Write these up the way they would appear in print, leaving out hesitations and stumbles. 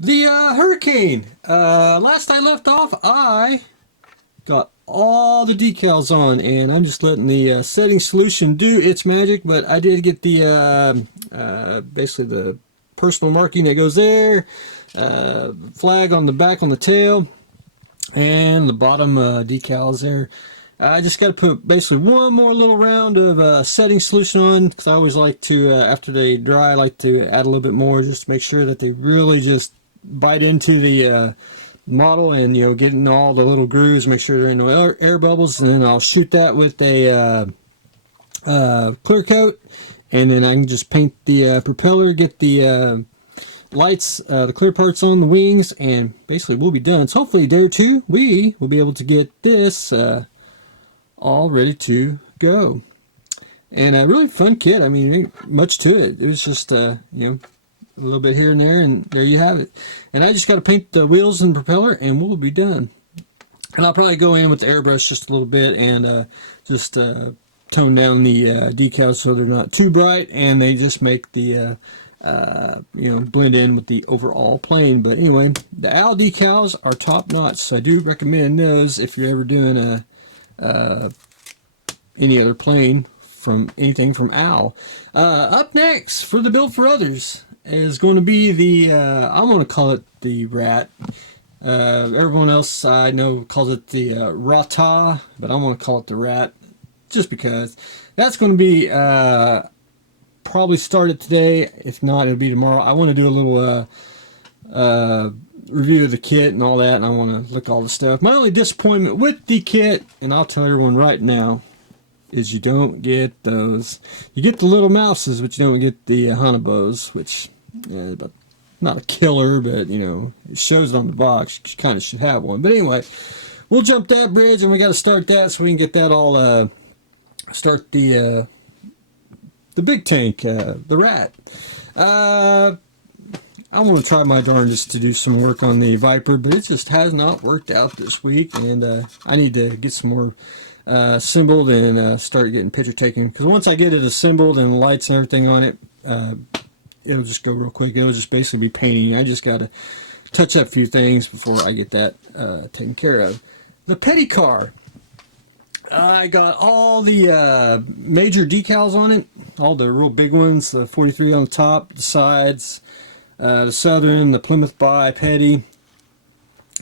The Hurricane. Last I left off, I got all the decals on, and I'm just letting the setting solution do its magic. But I did get the basically the personal marking that goes there, flag on the back on the tail, and the bottom decals there. I just got to put basically one more little round of setting solution on, because I always like to, after they dry, I like to add a little bit more just to make sure that they really just bite into the model, and getting all the little grooves, make sure there ain't no air bubbles, and then I'll shoot that with a clear coat, and then I can just paint the propeller, get the lights, the clear parts on the wings, and basically we'll be done. So hopefully a day or two we will be able to get this all ready to go. And a really fun kit. I mean, ain't much to it. It was just a little bit here and there, and there you have it. And I just got to paint the wheels and propeller, and we'll be done. And I'll probably go in with the airbrush just a little bit and just tone down the decals so they're not too bright, and they just make the blend in with the overall plane. But anyway, the owl decals are top notch, so I do recommend those if you're ever doing any other plane from anything from owl. Up next for the build for others is going to be the I'm going to call it the rat. Everyone else I know calls it the rata, but I'm going to call it the rat just because. That's going to be probably started today. If not, it'll be tomorrow. I want to do a little review of the kit and all that, and I want to look at all the stuff. My only disappointment with the kit, and I'll tell everyone right now, is you don't get those. You get the little mouses, but you don't get the Hanabos, which but not a killer, but it shows it on the box. You kind of should have one. But anyway, we'll jump that bridge, and we got to start that so we can get that all start the big tank, the rat. I want to try my darndest to do some work on the Viper, but it just has not worked out this week, and I need to get some more assembled and start getting picture taken, because once I get it assembled and the lights and everything on it, it'll just go real quick. It'll just basically be painting. I just got to touch up a few things before I get that taken care of. The petty car. I got all the major decals on it, all the real big ones, the 43 on the top, the sides, the Southern, the Plymouth Bi, petty.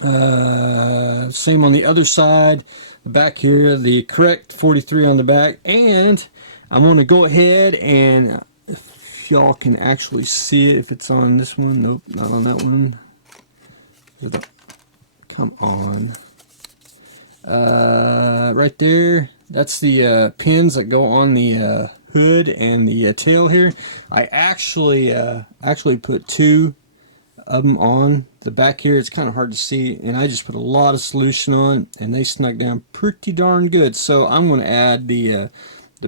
Same on the other side, the back here, the correct 43 on the back. And I'm going to go ahead and, if y'all can actually see it, if it's on this one, nope, not on that one. Come on. Right there, that's the pins that go on the hood and the tail here. I actually put two of them on the back here. It's kind of hard to see, and I just put a lot of solution on, and they snuck down pretty darn good. So I'm going to add the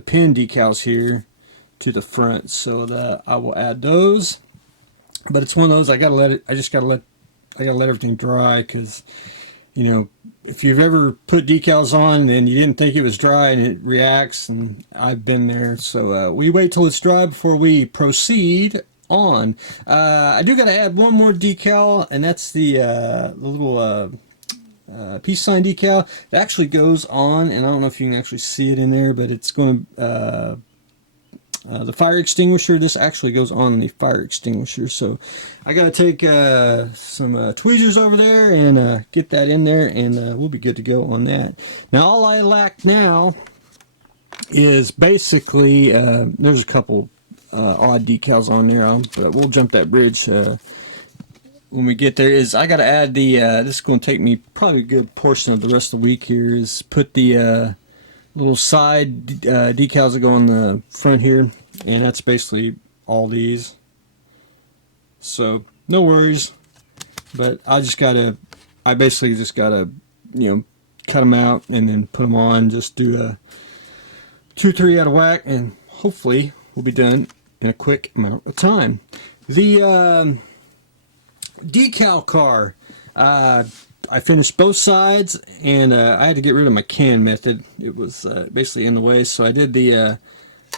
pin decals here to the front, so that I will add those. But it's one of those I gotta let everything dry, because if you've ever put decals on and you didn't think it was dry and it reacts, and I've been there. So we wait till it's dry before we proceed on. I do got to add one more decal, and that's the little peace sign decal. It actually goes on, and I don't know if you can actually see it in there, but it's going to the fire extinguisher. This actually goes on the fire extinguisher, so I gotta take some tweezers over there and get that in there, and we'll be good to go on that. Now all I lack now is basically there's a couple odd decals on there, but we'll jump that bridge when we get there. Is I gotta add the this is going to take me probably a good portion of the rest of the week here, is put the little side decals that go on the front here, and that's basically all these. So no worries, but I basically just gotta cut them out and then put them on. Just do a 2-3 out of whack, and hopefully we'll be done in a quick amount of time. The decal car, I finished both sides, and I had to get rid of my can method. It was basically in the way, so I did the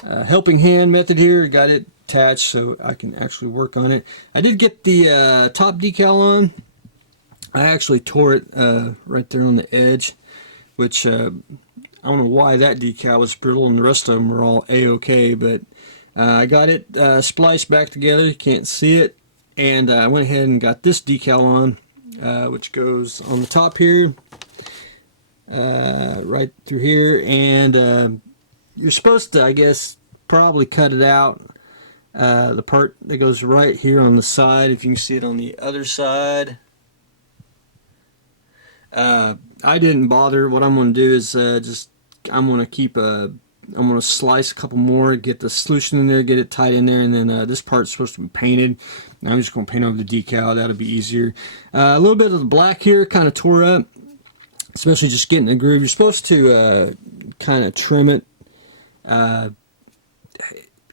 helping hand method here. Got it attached so I can actually work on it. I did get the top decal on. I actually tore it right there on the edge, which I don't know why that decal was brittle and the rest of them were all a-okay, but I got it spliced back together. You can't see it, and I went ahead and got this decal on, which goes on the top here, right through here, and you're supposed to, I guess, probably cut it out, the part that goes right here on the side, if you can see it on the other side. I didn't bother. What I'm going to do is I'm going to slice a couple more, get the solution in there, get it tight in there, and then this part's supposed to be painted. I'm just going to paint over the decal. That'll be easier. A little bit of the black here kind of tore up, especially just getting the groove. You're supposed to kind of trim it.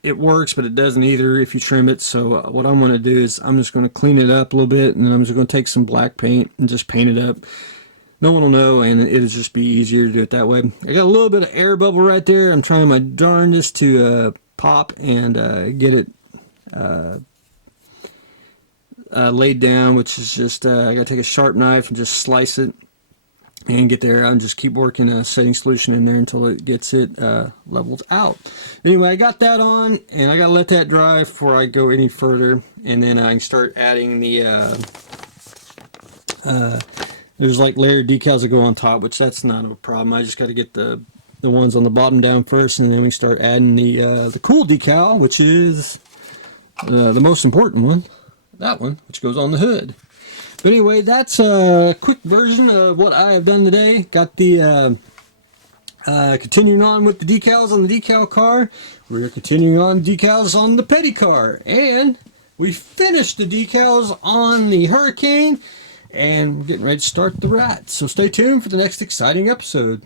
It works, but it doesn't either if you trim it. So what I'm going to do is I'm just going to clean it up a little bit, and then I'm just going to take some black paint and just paint it up. No one will know, and it'll just be easier to do it that way. I got a little bit of air bubble right there. I'm trying my darndest to pop and get it laid down, which is just I got to take a sharp knife and just slice it and get there. I'm just keep working a setting solution in there until it gets it leveled out. Anyway, I got that on, and I got to let that dry before I go any further, and then I can start adding the there's like layered decals that go on top, which that's not a problem. I just got to get the ones on the bottom down first, and then we start adding the cool decal, which is the most important one, that one, which goes on the hood. But anyway, that's a quick version of what I have done today. Got the continuing on with the decals on the decal car. We're continuing on decals on the petty car, and we finished the decals on the Hurricane. And we're getting ready to start the rat. So stay tuned for the next exciting episode.